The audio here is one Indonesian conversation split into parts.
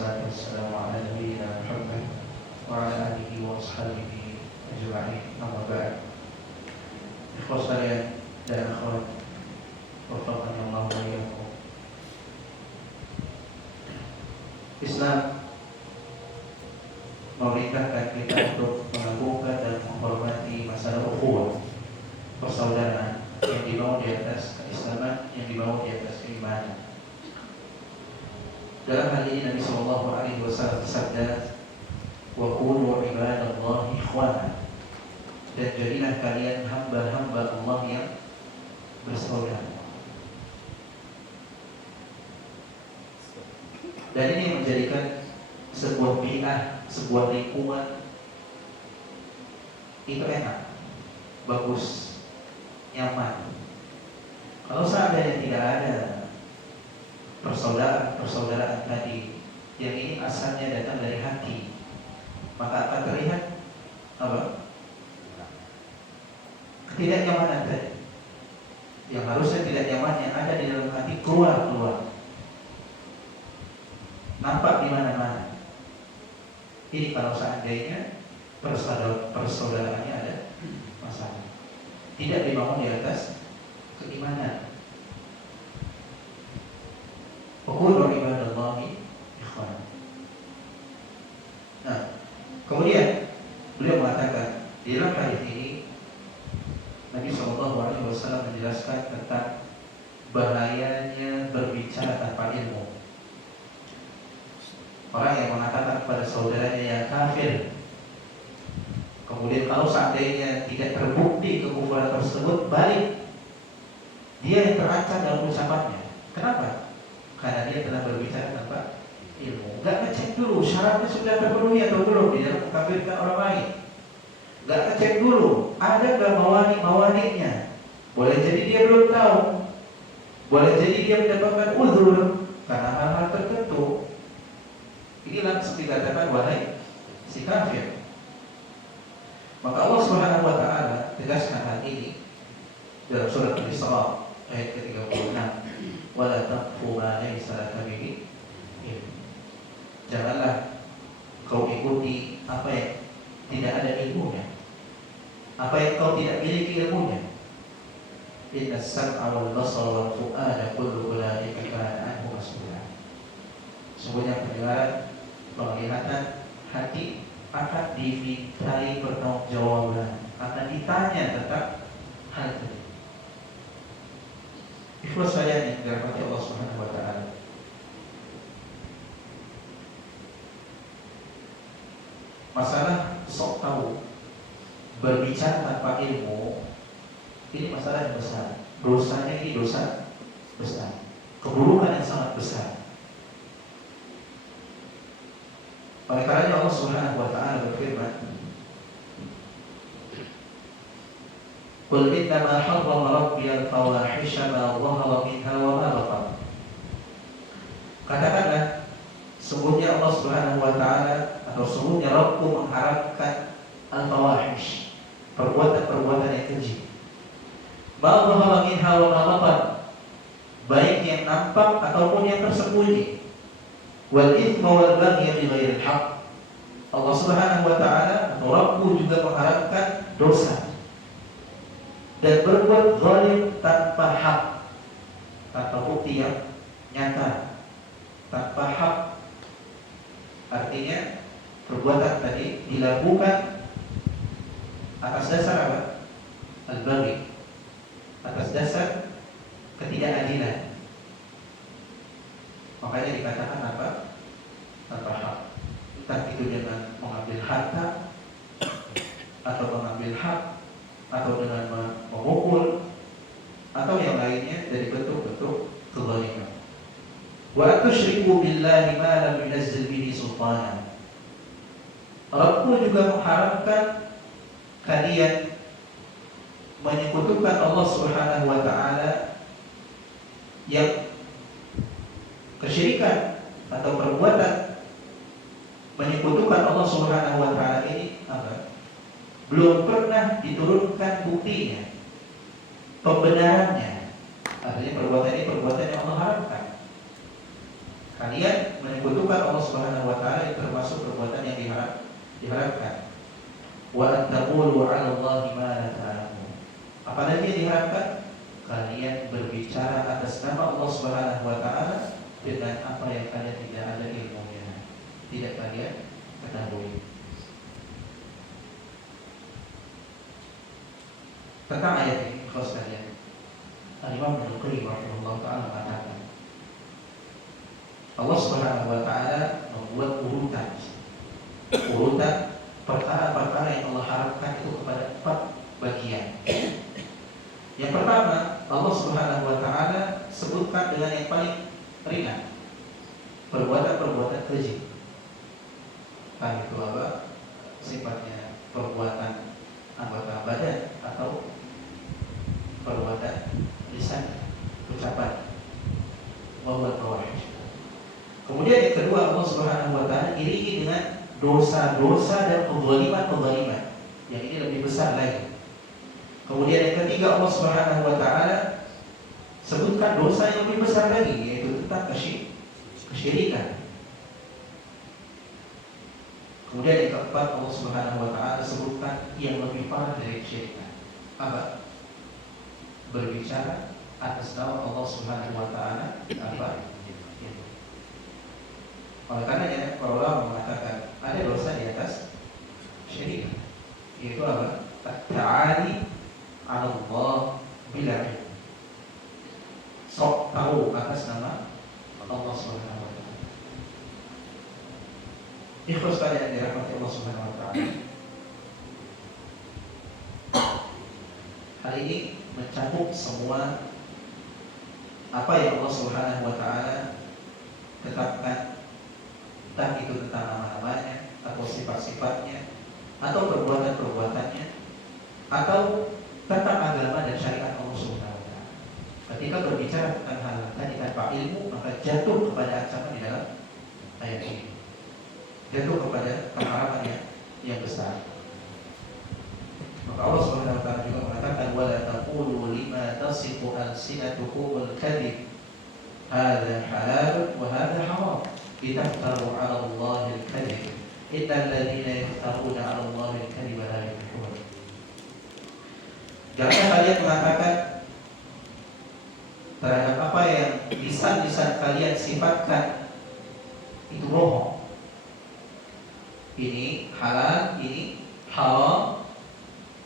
wassalatu wassalamu ala nabiyyina Muhammad wa ala alihi wa ashabihi ajma'in. Amma ba'd. Ikhwas sekalian dan akhwat, wafaqani Allah wa iyyakum. Islam memerintahkan kita untuk mengagungkan dan menghormati masalah ukhuwah, persaudaraan yang dibangun di atas keislaman, yang dibangun di atas keimanan. Dalam hal ini Nabi sallallahu alaihi wasallam bersabda, "Wa qulu ibadallahi ikhwana." Dan jadilah kalian hamba-hamba Allah yang bersaudara. Dan ini menjadikan sebuah bi'ah, sebuah lingkungan itu enak, bagus, nyaman. Kalau seandainya tidak ada persaudaraan tadi, yang ini asalnya datang dari hati, maka akan terlihat apa? Ketidaknyamanan tadi. Yang harusnya tidak nyaman yang ada di dalam hati keluar. Nampak di mana-mana. Ini kalau seandainya persaudaraannya ada masalah, tidak dibangun di atas keimanan. Qulu ibadallahi ikhwan. Nah, kemudian beliau mengatakan di dalam hadis ini Nabi SAW menjelaskan tentang bahayanya berbicara tanpa ilmu. Orang yang mengatakan kepada saudaranya yang kafir, kemudian kalau seandainya tidak terbukti kekufuran tersebut, balik, dia yang terancam dalam ucapannya. Kenapa? Karena dia telah berbicara tanpa ilmu. Gak ngecek dulu syaratnya sudah terpenuhi atau belum di dalam mengkafirkan orang lain. Gak ngecek dulu ada gak mawani-mawaninya. Boleh jadi dia belum tahu, boleh jadi dia mendapatkan uzur karena hal-hal tertentu. Ini langsung dikatakan wahai si kafir. Maka Allah Subhanahu wa taala tegaskan hal ini dalam surat Al-Isra ayat ke-36. Wala taqfu ma laysa laka bihi ilm. Janganlah kau ikuti apa yang tidak ada ilmunya, apa yang kau tidak miliki ilmunya. Inna as-sam'a wal basara wal fu'ada kullu ulaika kana anhu mas'ula. Semuanya pendengaran, penglihatan, hati akan dimintai pertanggungjawaban, akan ditanya tentang hal itu. Ikhlas saya yang dirahmati Allah Subhanahu wa taala. Masalah sok tahu, berbicara tanpa ilmu, ini masalah yang besar. Dosanya ini dosa besar, keburukan yang sangat besar. Oleh karena Allah Subhanahu wa taala berfirman, Qul innama harrama rabbiyal fawahisha ma dhahara minha wa ma batan. Katakanlah, sungguhnya Allah Subhanahu wa taala atau sungguhnya Rabbku mengharamkan al-fawahish, perbuatan-perbuatan yang keji. Ma dhahara minha wa ma batan, baik yang nampak ataupun yang tersembunyi. Wal ithma wal baghy bi ghairil haqq. Allah Subhanahu wa taala atau Rabbku juga mengharamkan dosa dan berbuat zalim tanpa hak, tanpa bukti yang nyata, tanpa hak. Artinya perbuatan tadi dilakukan atas dasar apa? Al-baghi, atas dasar ketidakadilan. Makanya dikatakan apa? Tanpa hak. Entah itu dengan mengambil harta, atau mengambil hak, atau dengan memukul, atau yang lainnya dari bentuk-bentuk kezaliman. Wa tusyriku billahi ma lam yunzil bihi sultana. Rabbku juga mengharamkan kalian menyekutukan Allah Subhanahu wa taala, yang kesyirikan atau perbuatan menyekutukan Allah Subhanahu wa taala ini apa? Belum pernah diturunkan buktinya, pembenarannya. Artinya perbuatan ini perbuatan yang Allah haramkan. Kalian menyekutukan menyebutkan Allah Subhanahu wa taala itu termasuk perbuatan yang diharapkan. Wa an taqulu 'ala Allahi ma la ta'lamun. Apalagi yang diharapkan? Kalian berbicara atas nama Allah Subhanahu wa taala dengan apa yang kalian tidak ada ilmunya, tidak kalian ketahui. Tentang ayat ini, khusus kalian, Al-Imam Ibnu Qayyim rahimahullah taala mengatakan, Allah Subhanahu wa taala membuat urutan perkara-perkara yang Allah harapkan itu kepada 4 bagian. Yang pertama, Allah Subhanahu wa taala sebutkan dengan yang paling ringan, perbuatan-perbuatan keji. Entah itu apa sifatnya, perbuatan anggota badan atau perbuatan lisan, ucapan, membuat fawahish. Kemudian yang kedua, Allah Subhanahu wa taala iringi dengan dosa-dosa dan kezaliman. Yang ini lebih besar lagi. Kemudian yang ketiga, Allah Subhanahu wa taala sebutkan dosa yang lebih besar lagi, yaitu tentang kesyirikan. Kemudian yang keempat, Allah Subhanahu wa taala sebutkan yang lebih parah dari kesyirikan. Apa? Berbicara atas nama Allah Subhanahu wa taala apa? Oleh karenanya para ulama mengatakan ada dosa di atas syirik, yaitu apa? Ta'ali 'ala Allah bila ilm. Sok tahu atas nama Allah Subhanahu wa taala. Ikhlas kalian dirahmati Allah Subhanahu wa taala. Hal ini mencakup semua apa yang Allah Subhanahu wa taala tetapkan, entah itu tentang nama-namanya atau sifat-sifatnya atau perbuatan-perbuatannya atau tentang agama dan syariat Allah Subhanahu wa taala. Ketika berbicara tentang hal tadi tanpa ilmu, maka jatuh kepada ancaman di dalam ayat ini. Jatuh kepada keharaman yang besar. Maka Allah Subhanahu wa taala juga mengatakan wala taqulu lima tasifu alsinatukum al-kadhib hadza halal wa hadza haram litaftaru 'ala Allahi al-kadhib innal ladzina yaftaruna 'ala Allahi al-kadhiba la yuflihun. Jangan kalian mengatakan terhadap apa yang lisan-lisan kalian sifatkan itu bohong. Ini halal, ini haram,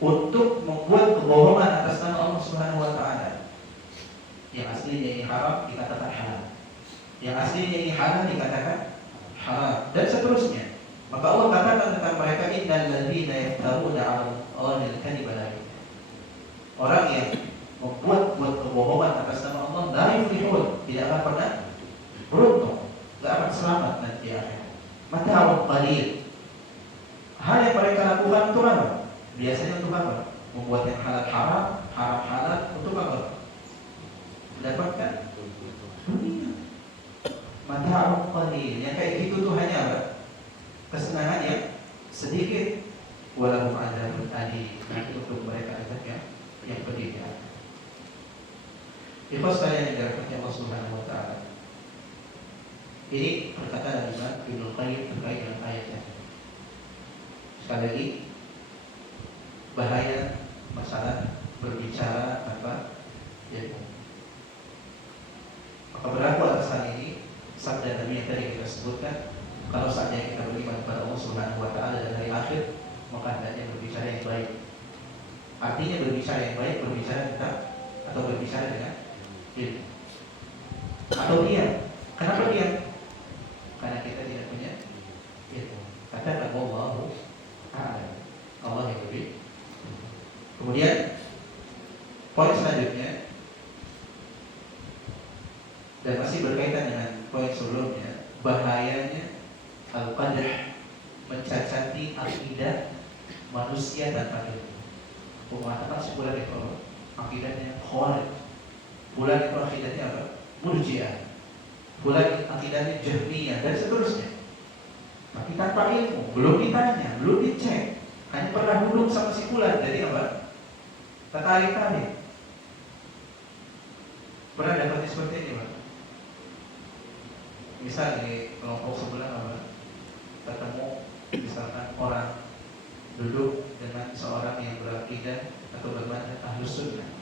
untuk membuat kebohongan atas nama Allah Subhanahu wa taala. Yang aslinya ini haram dikatakan halal, yang aslinya ini halal dikatakan haram, dan seterusnya. Maka Allah katakan tentang mereka, innal ladzina yaftaruna 'ala Allahi al-kadhiba la yuflihun. Orang yang membuat kebohongan atas nama Allah la yuflihun, tidak akan pernah beruntung, tidak akan selamat nanti akhirat. Mata'un qalil. Hal yang mereka lakukan itu apa? Biasanya untuk apa? Membuat yang halal haram, haram halal, untuk apa? Mendapatkan dunia. Mata'un qalil. Yang kayak gitu tuh hanya apa? Kesenangan yang sedikit. Walahum 'adzabun alim. Nanti untuk mereka ada yang pedih ya. Ikhlas kalian yang dirahmati Allah Subhanahu wa taala. Ini perkataan Imam Ibnu Qayyim terkait dengan ayatnya. Sekali lagi, bahaya masalah berbicara tanpa ilmu. Maka berlaku atas hal ini sabda Nabi yang tadi kita sebutkan, kalau saatnya kita beriman kepada Allah Subhanahu wa taala dan hari akhir, maka hendaknya berbicara yang baik. Artinya berbicara yang baik, berbicara tentang atau berbicara dengan ilmu. Atau diam. Kenapa diam? Karena kita tidak punya ilmu. Katakan wallahu a'lam. Allah yang lebih. Kemudian poin selanjutnya, dan masih berkaitan dengan poin sebelumnya, bahayanya al-qadah, mencacati akidah manusia tanpa ilmu. Mengatakan si fulan itu akidahnya khawarij, fulan itu akidahnya apa? Murji'ah, fulan akidahnya jahmiyah, dan seterusnya. Tapi tanpa ilmu, belum ditanya, belum dicek, hanya pernah duduk sama si fulan, jadi apa? Tertarik-tarik. Pernah dapat seperti ini, Pak? Misal di kelompok sebelah orang duduk dengan seorang yang berakidah atau bermanhaj Ahlus Sunnah,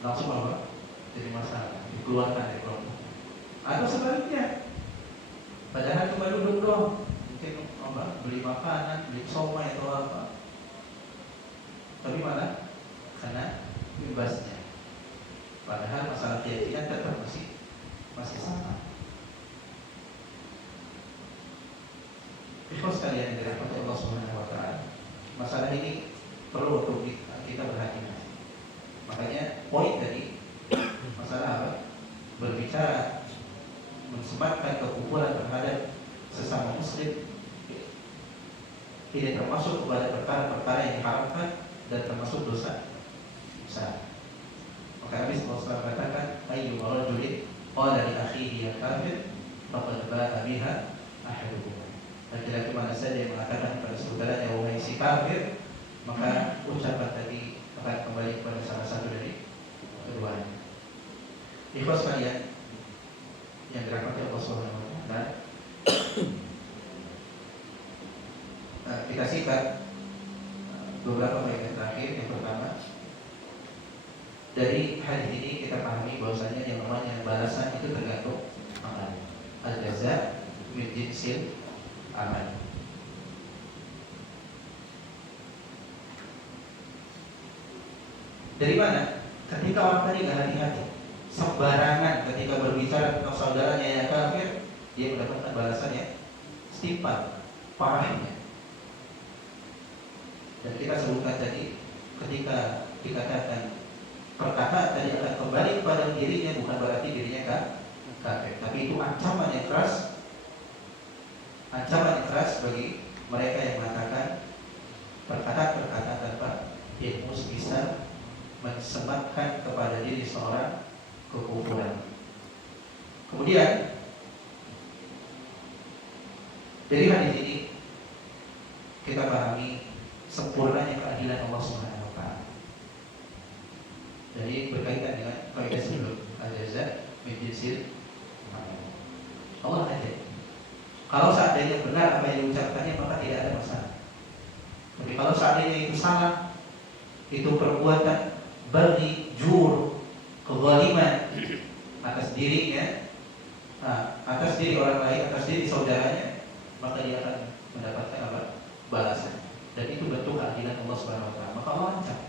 langsung apa? Jadi masalah, dikeluarkan dari kelompok. Atau sebaliknya, padahal cuma duduk doang, mungkin apa? Beli makanan, beli somai atau apa, tapi malah karena imbasnya. Padahal masalah keyakinan tetap masih sama. Ikhwas sekalian yang dirahmati Allah Subhanahu wa taala, masalah ini perlu untuk kita berhati-hati. Makanya poin tadi masalah apa? Berbicara mensematkan kekufuran terhadap sesama muslim tidak termasuk kepada perkara-perkara yang diharamkan dan termasuk dosa besar. Maka Nabi SAW katakan, "Ayyu rajulin qala li akhihi ya kafir faqad ba'a biha ahadukum." Laki-laki mana saja yang mengatakan kepada saudaranya wahai si kafir, maka ucapan tadi akan kembali kepada salah satu dari keduanya. Ikhwas sekalian yang dirahmati Allah Subhanahu wa taala, kita simak beberapa poin terakhir. Yang pertama, dari hadis ini kita pahami bahwasanya yang namanya balasan itu tergantung amal. Al-jaza min jinsil amal. Dari mana? Ketika orang tadi gak hati-hati, sembarangan ketika berbicara tentang saudaranya yang kafir, dia mendapatkan balasannya setimpal parahnya. Dan kita sebutkan tadi, ketika dikatakan perkataan tadi akan kembali kepada dirinya, bukan berarti dirinya kafir, tapi itu ancaman yang keras. Ancaman yang keras bagi mereka yang mengatakan perkataan-perkataan tanpa ilmu bisa mensematkan kepada diri seorang kekufuran. Kemudian dari hadis ini kita pahami sempurnanya keadilan Allah Subhanahu wa taala. Jadi berkaitan dengan kaidah sebelum al-jaza min jinsil amal. Allah adil. Kalau seandainya benar apa yang diucapkannya maka tidak ada masalah. Tapi kalau seandainya itu salah, itu perbuatan bagi jur, kezaliman atas dirinya, atas diri orang lain, atas diri saudaranya, maka dia akan mendapatkan apa? Balasan. Dan itu bentuk keadilan Allah Subhanahu wa taala. Maka Allah ancam.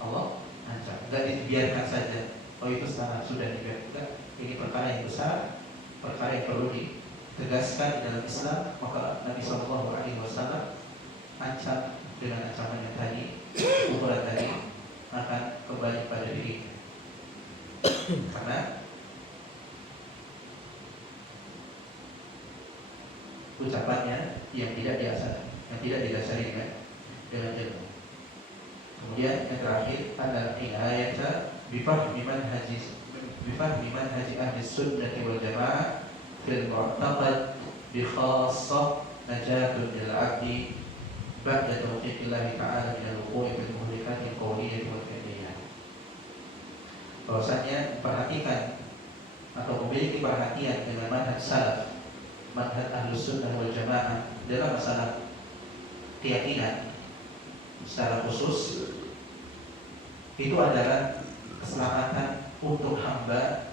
Allah ancam. Tidak dibiarkan saja. Oh itu salah, sudah dibiarkan. Ini perkara yang besar, perkara yang perlu ditegaskan dalam Islam. Maka Nabi SAW ancam dengan ancaman yang tadi, ukuran tadi akan kembali pada diri. Karena ucapannya yang tidak didasari dengan ilmu. Kemudian yang terakhir adalah inayata bifahmi manhaji ahli sunnah wal jamaah fil mu'taqad bi khassah najatun lil 'abdi ba'da tawfiqillah ta'ala min al-wuqu'i bil muhlikati qawliyyah wal fi'liyah. Bahwasanya perhatikan atau memiliki perhatian dengan manhaj salaf, manhaj Ahlus Sunnah wal Jamaah dalam masalah keyakinan secara khusus, itu adalah keselamatan untuk hamba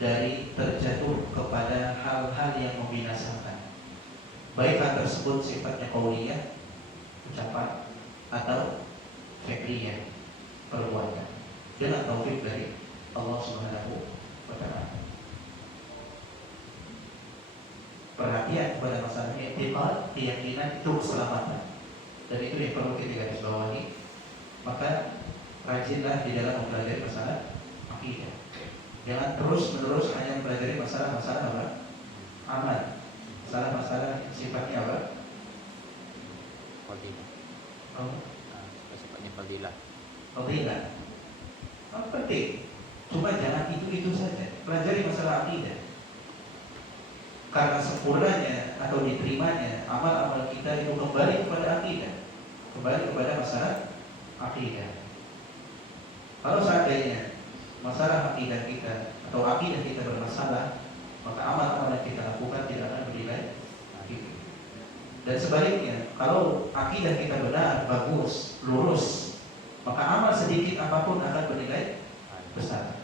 dari terjatuh kepada hal-hal yang membinasakan, baik hal tersebut sifatnya qauliyah, ucapan, atau fi'liyah, perbuatan, dengan taufik dari Allah Subhanahu wa taala. Perhatian kepada masalah i'tiqad, keyakinan itu keselamatan, dan itu yang perlu kita garis bawahi. Maka rajinlah di dalam mempelajari masalah akidah. Jangan terus-menerus hanya mempelajari masalah-masalah apa? Amal. Masalah-masalah sifatnya apa? Fadilah. Oh. Sifatnya fadilah. Fadilah. Penting. Cuma jangan itu-itu saja. Pelajari masalah akidah. Karena sempurnanya atau diterimanya amal-amal kita itu kembali kepada akidah, kembali kepada masalah akidah. Kalau seandainya masalah akidah kita atau akidah kita bermasalah, maka amal-amal yang kita lakukan tidak akan bernilai. Dan Dan sebaliknya, kalau akidah kita benar, bagus, lurus, maka amal sedikit apapun akan bernilai besar.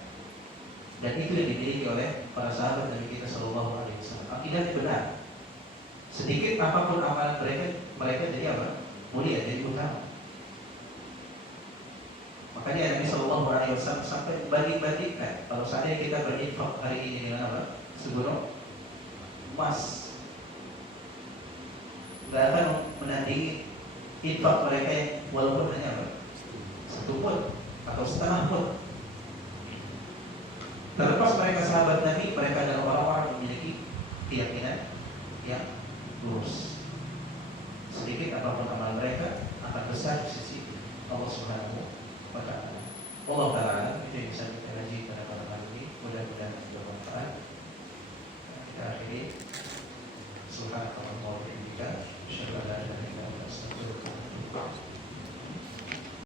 Dan itu yang dimiliki oleh para sahabat Nabi kita Shallallahu Alaihi Wasallam. Akidahnya benar. Sedikit apapun amalan mereka jadi apa? Mulia, jadi utama. Makanya Nabi Shallallahu Alaihi Wasallam sampai banding-bandingkan. Kalau seandainya kita berinfak hari ini dengan apa? Segunung emas, nggak akan menandingi infak mereka yang walaupun hanya apa? Satu pun atau setengah pun. Terlepas mereka sahabat Nabi, mereka adalah orang-orang yang memiliki keyakinan yang lurus. Sedikit apapun amal mereka akan besar di sisi Allah Subhanahu wa Ta'ala. Allah Ta'ala itu yang bisa kita kaji pada malam ini. Mudah-mudahan bermanfaat. Kita akhiri. Subhanallahi wa bihamdihi.